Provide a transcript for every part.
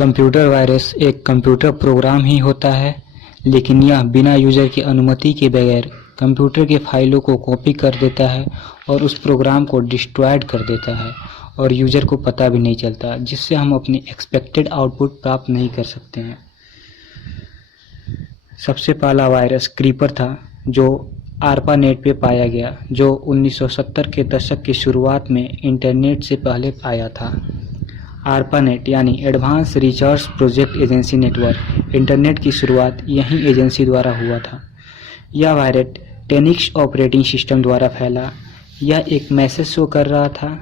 Computer virus एक computer program ही होता है, लेकिन यह बिना यूजर की अनुमति के बगैर कंप्यूटर के फाइलों को कॉपी कर देता है और उस प्रोग्राम को डिस्ट्रॉयड कर देता है और यूजर को पता भी नहीं चलता, जिससे हम अपनी एक्सपेक्टेड आउटपुट प्राप्त नहीं कर सकते हैं। सबसे पहला वायरस क्रीपर था, जो आर्पानेट पे पाया गया, जो 1970 के दशक की शुरुआत में इंटरनेट से पहले आया था। आर्पानेट यानी advance research project agency network, internet की शुरुआत यही एजेंसी द्वारा हुआ था। यह वायरस टेनिक्स ऑपरेटिंग सिस्टम द्वारा फैला। यह एक मैसेज शो कर रहा था,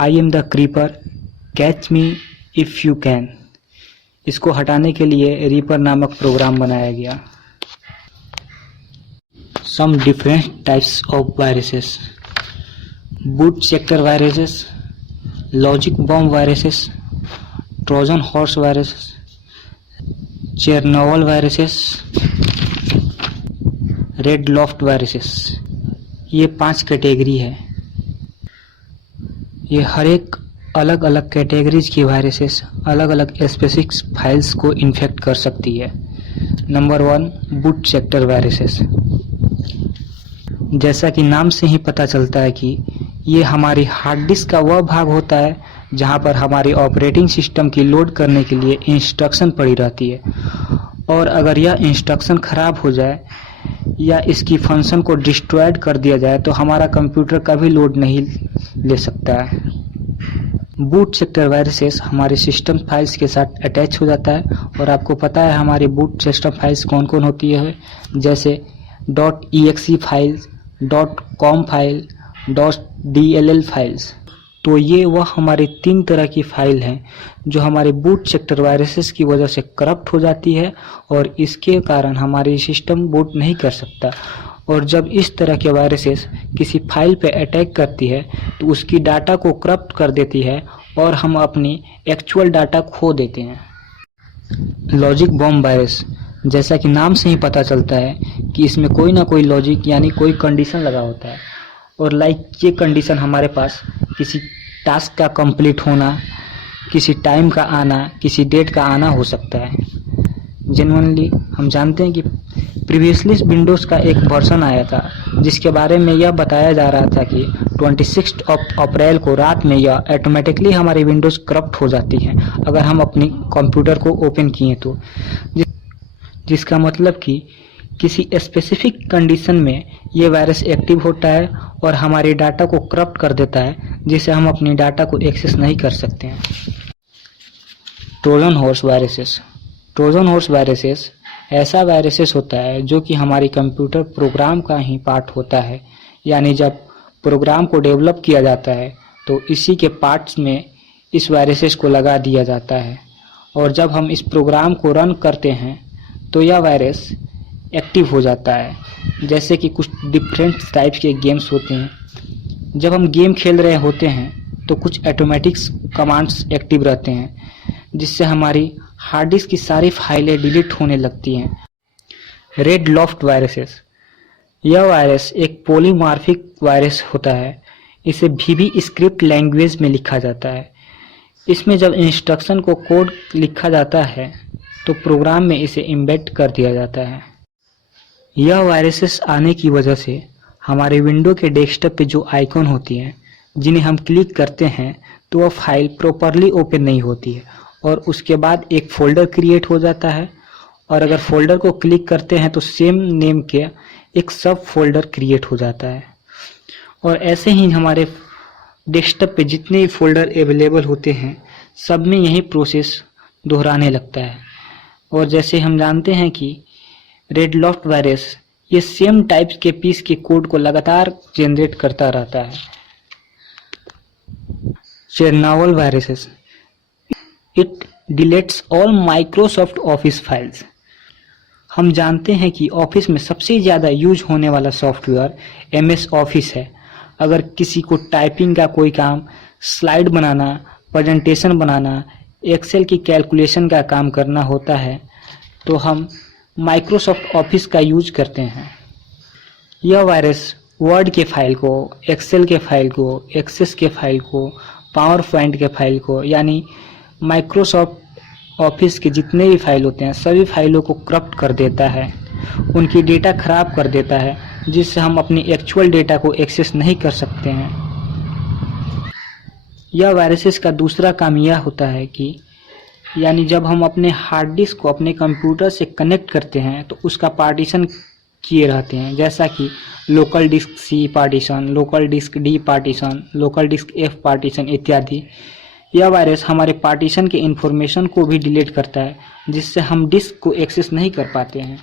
I am the creeper, catch me if you can. इसको हटाने के लिए रीपर नामक प्रोग्राम बनाया गया। Some different types of viruses: boot sector viruses, logic bomb viruses, Trojan horse viruses, Chernobyl viruses, red loft viruses। ये 5 कैटेगरी है। ये हर एक अलग अलग कैटेगरीज की वायरसेस अलग अलग स्पेसिफिक फाइल्स को इन्फेक्ट कर सकती है। Number 1, boot sector viruses. जैसा कि नाम से ही पता चलता है कि ये हमारी हार्ड डिस्क का वह भाग होता है जहां पर हमारी ऑपरेटिंग सिस्टम की लोड करने के लिए इंस्ट्रक्शन पड़ी रहती है, और अगर यह इंस्ट्रक्शन खराब हो जाए या इसकी फंक्शन को डिस्ट्रॉयड कर दिया जाए तो हमारा कंप्यूटर कभी लोड नहीं ले सकता है। बूट सेक्टर वायरसेस हमारे सिस्टम फाइल्स के साथ अटैच हो जाता है, और आपको पता है हमारी बूट सिस्टम फाइल्स कौन कौन होती है, जैसे .exe files, .com file, .dll files. तो ये वह हमारी 3 तरह की फाइल हैं जो हमारे बूट सेक्टर वायरसेस की वजह से करप्ट हो जाती है, और इसके कारण हमारी सिस्टम बूट नहीं कर सकता। और जब इस तरह के वायरसेस किसी फाइल पे अटैक करती है तो उसकी डाटा को करप्ट कर देती है और हम अपनी एक्चुअल डाटा खो देते हैं। लॉजिक बॉम्ब वायरस, जैसा कि नाम से ही पता चलता है कि इसमें कोई ना कोई लॉजिक यानी कोई कंडीशन लगा होता है, और ये कंडीशन हमारे पास किसी टास्क का कंप्लीट होना, किसी टाइम का आना, किसी डेट का आना हो सकता है। जेन्युइनली हम जानते हैं कि प्रीवियसली विंडोज़ का एक वर्जन आया था जिसके बारे में यह बताया जा रहा था कि 26 अप्रैल को रात में यह ऑटोमेटिकली हमारी विंडोज़ करप्ट हो जाती हैं अगर हम अपनी कंप्यूटर को ओपन किए तो, जिसका मतलब कि किसी स्पेसिफिक कंडीशन में ये वायरस एक्टिव होता है और हमारे डाटा को करप्ट कर देता है, जिससे हम अपनी डाटा को एक्सेस नहीं कर सकते हैं। Trojan horse viruses. Trojan horse viruses ऐसा वायरसेस होता है जो कि हमारी कंप्यूटर प्रोग्राम का ही पार्ट होता है, यानी जब प्रोग्राम को डेवलप किया जाता है तो इसी के पार्ट्स में इस वायरसेस को लगा दिया जाता है, और जब हम इस प्रोग्राम को रन करते हैं तो यह वायरस एक्टिव हो जाता है। जैसे कि कुछ डिफरेंट टाइप्स के गेम्स होते हैं, जब हम गेम खेल रहे होते हैं तो कुछ ऑटोमेटिक कमांड्स एक्टिव रहते हैं जिससे हमारी हार्ड डिस्क की सारी फाइलें डिलीट होने लगती हैं। Red loft viruses. यह वायरस एक पॉलीमॉर्फिक वायरस होता है। इसे VB स्क्रिप्ट लैंग्वेज में लिखा जाता है। इसमें जब इंस्ट्रक्शन को कोड लिखा जाता है तो प्रोग्राम में इसे एम्बेड कर दिया जाता है। यह वायरसेस आने की वजह से हमारे विंडो के डेस्कटॉप पे जो आइकॉन होती हैं जिन्हें हम क्लिक करते हैं तो वह फाइल प्रॉपरली ओपन नहीं होती है, और उसके बाद एक फ़ोल्डर क्रिएट हो जाता है, और अगर फोल्डर को क्लिक करते हैं तो सेम नेम के एक सब फोल्डर क्रिएट हो जाता है। और ऐसे ही हमारे डेस्कटॉप पे जितने भी फोल्डर अवेलेबल होते हैं सब में यही प्रोसेस दोहराने लगता है। और जैसे हम जानते हैं कि रेड लॉफ्ट वायरस ये सेम टाइप्स के पीस के कोड को लगातार जनरेट करता रहता है। Chernobyl viruses. It deletes all Microsoft office files. हम जानते हैं कि ऑफिस में सबसे ज़्यादा यूज होने वाला सॉफ्टवेयर MS ऑफिस है। अगर किसी को टाइपिंग का कोई काम, स्लाइड बनाना, प्रेजेंटेशन बनाना, एक्सेल की कैलकुलेशन का काम करना होता है तो हम माइक्रोसॉफ्ट ऑफिस का यूज करते हैं। यह वायरस वर्ड के फाइल को, एक्सेल के फाइल को, एक्सेस के फाइल को, पावर पॉइंट के फाइल को, यानी माइक्रोसॉफ्ट ऑफिस के जितने भी फाइल होते हैं सभी फाइलों को करप्ट कर देता है, उनकी डेटा खराब कर देता है, जिससे हम अपनी एक्चुअल डेटा को एक्सेस नहीं कर सकते हैं। यह वायरसेस का दूसरा काम यह होता है कि यानी जब हम अपने हार्ड डिस्क को अपने कंप्यूटर से कनेक्ट करते हैं तो उसका पार्टीशन किए रहते हैं, जैसा कि local disk C partition, local disk D partition, local disk F partition इत्यादि। यह वायरस हमारे पार्टीशन के इंफॉर्मेशन को भी डिलीट करता है, जिससे हम डिस्क को एक्सेस नहीं कर पाते हैं।